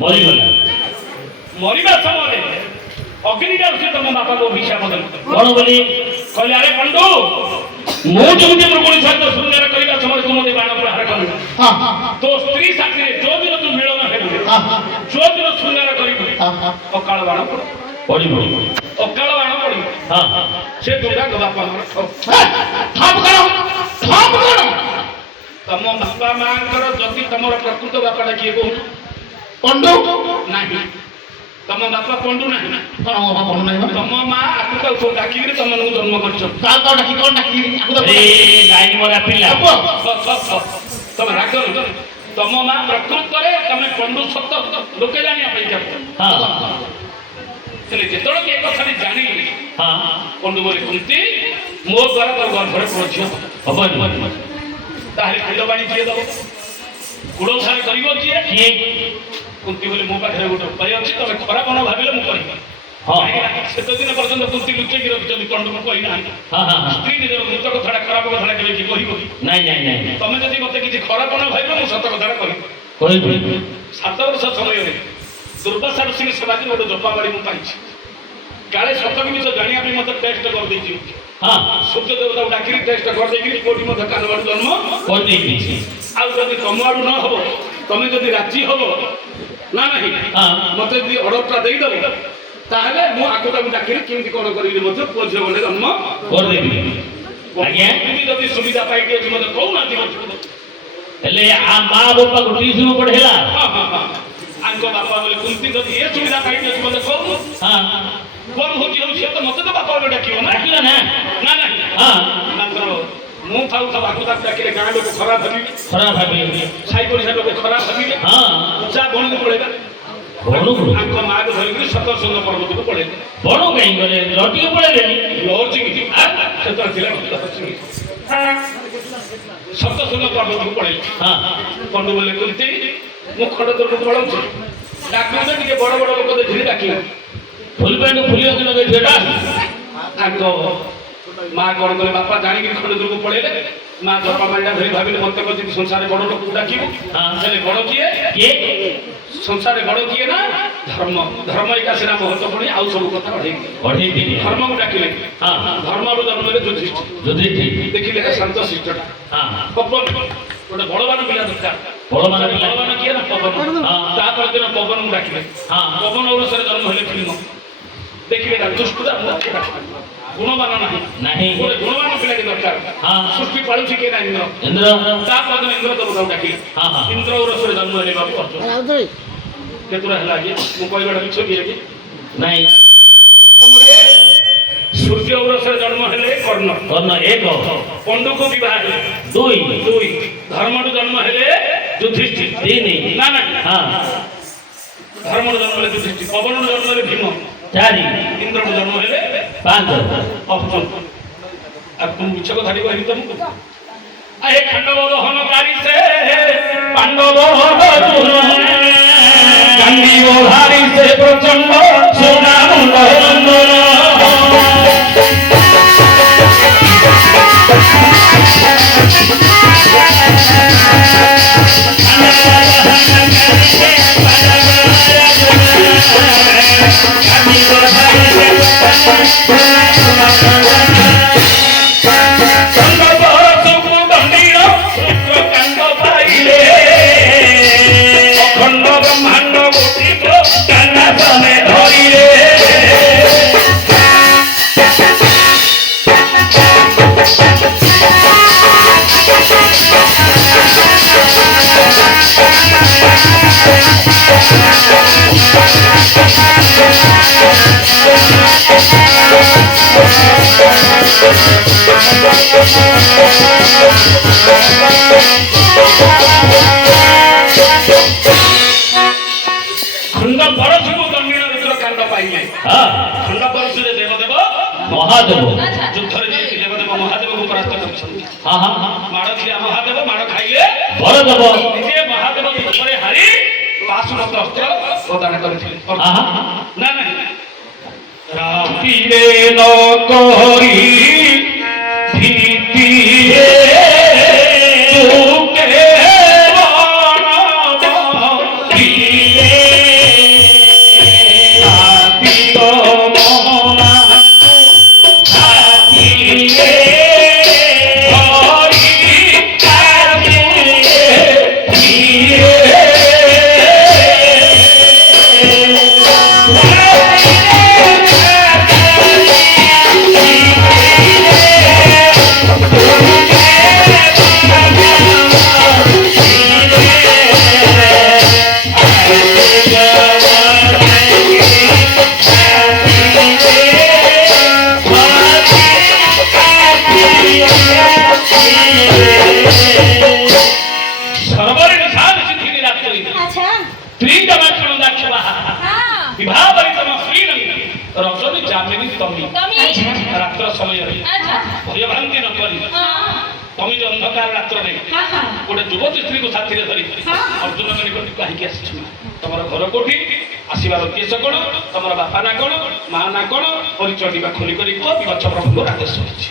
ମରିଗଲା। ମରିବା ସମୟରେ ଅଗ୍ନିକାଳ ସେ ତମ ବାପାକୁ ଅଭିଶାପ ଦେଲେ। କଣ ବୋଲି? କହିଲେ ଆରେ ପଣ୍ଡୁ ମୁଁ ଯେମିତି ମୃଗୁଣୀ ସହିତ ଶୃଙ୍ଗାର କରିବା ସମୟରେ ତୁ ମୋତେ ବାଣ ପ୍ରହାର କଲୁ। ତୋ ସ୍ତ୍ରୀ ସାଥିରେ ଯୋଉ ଦିନ ତୁ ମିଳନ ହେବୁ ଯୋଉ ଦିନ ଶୃଙ୍ଗାର କରିବୁ ଅକାଳ ବାଣ ପଡ଼ିବ। ଅକାଳ ବାଣ ପଡ଼ିବ। ସେ ଦୁର୍ଗା ବାପାଙ୍କର ତମ ବାପା ମାଙ୍କର ଯଦି ତମର ପ୍ରକୃତ ବାପାଟା କିଏ କହୁନ? ପଣ୍ଡୁ ନାହିଁ। ତମ ବାପା ପଣ୍ଡୁ ନାହିଁ। କଣ ମୋ ବାପା ପଣ୍ଡୁ ନାହିଁ? ତମ ମା ଆକୁ ତାକୁ ଡାକିକିରି ତମମାନଙ୍କୁ ଜନ୍ମ କରିଛ। ଡାକି କଣ ଡାକି ଗାଈ ମରା ପିଲା ତମେ ରାଗ ତମ ମା ପ୍ରକୃତରେ ତମେ ପଣ୍ଡୁ ସତ ଲୋକେ ଜାଣିବା ପାଇଁ ଚାହୁଁଛ। ହେଲେ ଯେତେବେଳେ କି ଏ କଥାଟି ଜାଣିଲି ପଣ୍ଡୁ ବୋଲି କୁନ୍ତି ମୋ ଦ୍ୱାରା ତୋର ଗର୍ଭରେ ପୁଅ ଝିଅ ହବନି। ତାହେଲେ ଫୁଲ ପାଣି କିଏ ଦବ? ଗୁଡ଼ ସାର କରିବ କିଏ? କୁନ୍ତି ବୋଲି ମୋ ପାଖରେ ଗୋଟେ ଉପାୟ ଅଛି। ତମେ ଖରାପ ନ ଭାବିଲେ ମୁଁ କହିବି। ସେତ ଦିନ ପର୍ଯ୍ୟନ୍ତ କୁନ୍ତି ଲୁଚେଇକି ରଖିଛନ୍ତି ପଣ୍ଡୁକୁ କହିନାହାନ୍ତି। ସ୍ତ୍ରୀ ନିଜର ମୃତ କଥାଟା ଖରାପ କଥାଟା କେବେ କି କହିବ? ନାଇଁ। ତମେ ଯଦି ମତେ କିଛି ଖରାପ ନ ଭାବିବ ମୁଁ ସତ କଥାଟା କହିବି। 7 ବର୍ଷ ସମୟରେ ଦୁର୍ବାସା ଋଷିଙ୍କ ସେବାରେ ଗୋଟେ ଜପା ବାଡ଼ି ମୁଁ ପାଇଛି। କାଳେ ସତ ମିଛ ଜାଣିବା ପାଇଁ ମତେ ଟେଷ୍ଟ କରିଦେଇଛି। ସୂର୍ଯ୍ୟ ଦେବତାକୁ ଡାକିରି ଟେଷ୍ଟ କରିଦେଇକିରି କୋଉଠି ମଧ୍ୟ କାନବାଡି ଜନ୍ମ କରିଦେଇଛି। ଆଉ ଯଦି ତମ ଆଡୁ ନ ହବ ତମେ ଯଦି ରାଜି ହବ ନା ନାହିଁ ମତେ ଯଦି ଅର୍ଡରଟା ଦେଇଦବ ତାହେଲେ ମୁଁ ଆକୁ ତାକୁ ଡାକିରି କେମିତି କଣ କରିବି ମଧ୍ୟ ପୁଅ ଝିଅ ଗଣ୍ଡେ ଜନ୍ମ କରିଦେବି। ଆଜ୍ଞା ଯଦି ସୁବିଧା ପାଇକି ଅଛି ମତେ କହୁନାହାନ୍ତି। ହେଲେ ମା ବାପା ଗୋଟିଏ ସବୁ ପଢେ ହେଲା। ଆଙ୍କ ବାପା ବୋଲେ କୁନ୍ତି ଯଦି ଏ ସୁବିଧା ପାଇକି ଅଛି ମତେ କହୁ। କଣ ହଉଛି ହଉଛି ତ ମତେ ତ ବାପା ବୋଲେ ଡାକିବ ନା ନା ମାତ୍ର ମୁଁ ଥାଉ ଆକୁ ତାକୁ ଡାକିଲେ ଗାଁ ଲୋକ ଖରାପ ଭାବିବେ ସାଇ ପଡ଼ିଶା ଲୋକ ଖରାପ ଭାବିବେ। ଯା ବଣକୁ ପଳେଇବା। ଆଙ୍କ ମାଆକୁ ଧରିକିରି ସତସଙ୍ଗ ପର୍ବତକୁ ପଳେଇଲେ। ବଣ କାହିଁ ଗଲେ? ଲଟିକି ପଳେଇଲେନି? ଲହରସିଂହ ସେତେବେଳେ ଥିଲା ସତସଙ୍ଗ ପର୍ବତକୁ ପଳେଇଲେ। ପଣ୍ଡୁ ବୋଲେ କୁନ୍ତି ମୁଁ ଖଣ୍ଡଦରକୁ ପଳାଉଛି ଡାକିଲେ ଟିକେ ବଡ଼ ବଡ଼ ଲୋକ ଦେଖିଲି ଡାକିଲେ ଫୁଲବାଣୀ ଫୁଲିବାକୁ ଲଗେଇ ଝିଅଟା ତାଙ୍କ ମା କଣ କଲେ ବାପା ଜାଣିକି ଖଣ୍ଡଦରକୁ ପଳେଇଲେ। ମା ଜପା ମାଳିଟା ଧରି ଭାବିଲେ ମତେ ଯଦି ସଂସାରରେ ବଡ଼ ଲୋକକୁ ଡାକିବୁ ହେଲେ ବଡ଼ କିଏ? ସଂସାରରେ ବଡ଼ କିଏ ନା ଧର୍ମ ଏକା ସିନା ମହତ୍ଵ ପୁଣି ଆଉ ସବୁ କଥା ବଢ଼େଇକି ଧର୍ମକୁ ଡାକିଲେ। ଧର୍ମରୁ ଜନ୍ମରେ ଯୁଧିଷ୍ଠିର ଦେଖିଲେ ଶାନ୍ତ ଶିଷ୍ଟଟା ପବନ ଗୋଟେ ବଳବାନ ପିଲା ଦରକାର। ବଳବାନ କିଏ ନା ପବନ। ତାପରେ ଦିନ ପବନକୁ ଡାକିଲେ। ପବନ ଅନୁସାରେ ଜନ୍ମ ହେଲେ ଫିଲ୍ମ ଦେଖିଲେ ଦୁଷ୍ଟୁଟା ଗୁଣବାନ ନାହିଁ ଗୋଟେ ଗୁଣବାନ ପିଲାଟି ଦରକାର। ସୃଷ୍ଟି ପାଳୁଛି କିଏ ନା ଇନ୍ଦ୍ର। ତାପରେ ଦିନ ଇନ୍ଦ୍ର ଦେବତାକୁ ଡାକିଲେ। ଇନ୍ଦ୍ର ଔରସରେ ଜନ୍ମ ହେଲେ ବାବୁ କେତୁରା ହେଲା କି ମୁଁ କହିବାଟା ମିଛ କିଏ କି ନାଇଁ। ସୂର୍ଯ୍ୟ ଔରସରେ ଜନ୍ମ ହେଲେ କର୍ଣ୍ଣ ଏକ ପଣ୍ଡୁକୁ ବିବାହ ହେଲେ ଦୁଇ ଧର୍ମରୁ ଜନ୍ମ ହେଲେ ଯୁଧିଷ୍ଠିର ତିନି ନା ଧର୍ମରୁ ଜନ୍ମ ହେଲେ ଯୁଧିଷ୍ଠିର ପବନରୁ ଜନ୍ମ ହେଲେ ଭୀମ ଚାରି ଇନ୍ଦ୍ରରୁ ଜନ୍ମ ହେଲେ ପାଞ୍ଚ ଅର୍ଜୁନ। ଆଉ ତୁମ ମିଛ କଥାଟି କହିବି ତମକୁ ଏ ଖାଣ୍ଡବ ଦହନକାରୀ ସେ ପାଣ୍ଡବ କାନ୍ଦିବ ଭାରି ସେ ପ୍ରଚଣ୍ଡ ସୁନା ମୁଣ୍ଡ ଖଣ୍ଡ ପରଶୁକୁ ଦଣ୍ଡିଣ ରୁଦ୍ର କାଣ୍ଡ ପାଇଲେ। ଖଣ୍ଡ ପରଶୁରେ ଦେବଦେବ ମହାଦେବ ଯୁଦ୍ଧରେ ଯାଇକି ଦେବଦେବ ମହାଦେବକୁ ପରାସ୍ତ କରିଛନ୍ତି। ମାଡ଼ ଥିଲା ମହାଦେବ ମାଡ଼ ଖାଇଲେ ବଳଦେବ ନିଜେ ମହାଦେବ ଯୁଦ୍ଧରେ ହାରି ପାଶୁପତ ଅସ୍ତ୍ର ପ୍ରଦାନ କରିଥିଲେ। ନା ନାହିଁ ରାତିରେ ନ କରି ଭୀତିରେ ତୁକେ ଲକ୍ଷ୍ମା ବିବାହ ପରିତମ ଶ୍ରୀରଙ୍ଗ ରଜନୀ ଜାମିନୀ ତମି ରାତ୍ର ସମୟରେ ଭୟଭ୍ରାନ୍ତି ନ କରି ତମେ ଯେ ଅନ୍ଧକାର ରାତ୍ରରେ ଗୋଟେ ଯୁବତୀ ସ୍ତ୍ରୀକୁ ସାଥିରେ ଧରି ଅର୍ଜୁନଙ୍କ ନିକଟକୁ କାହିଁକି ଆସିଛୁ? ତମର ଘର କୋଉଠି? ଆସିବାର ଉଦ୍ଦେଶ୍ୟ କଣ? ତମର ବାପା ନା କଣ? ମା ନା କଣ? ପରିଚୟ ଦିବା ଖୋଲି କରି କୁହ। ବିଭତ୍ସ ପ୍ରଭୁଙ୍କର ଆଦେଶ ହୋଇଛି।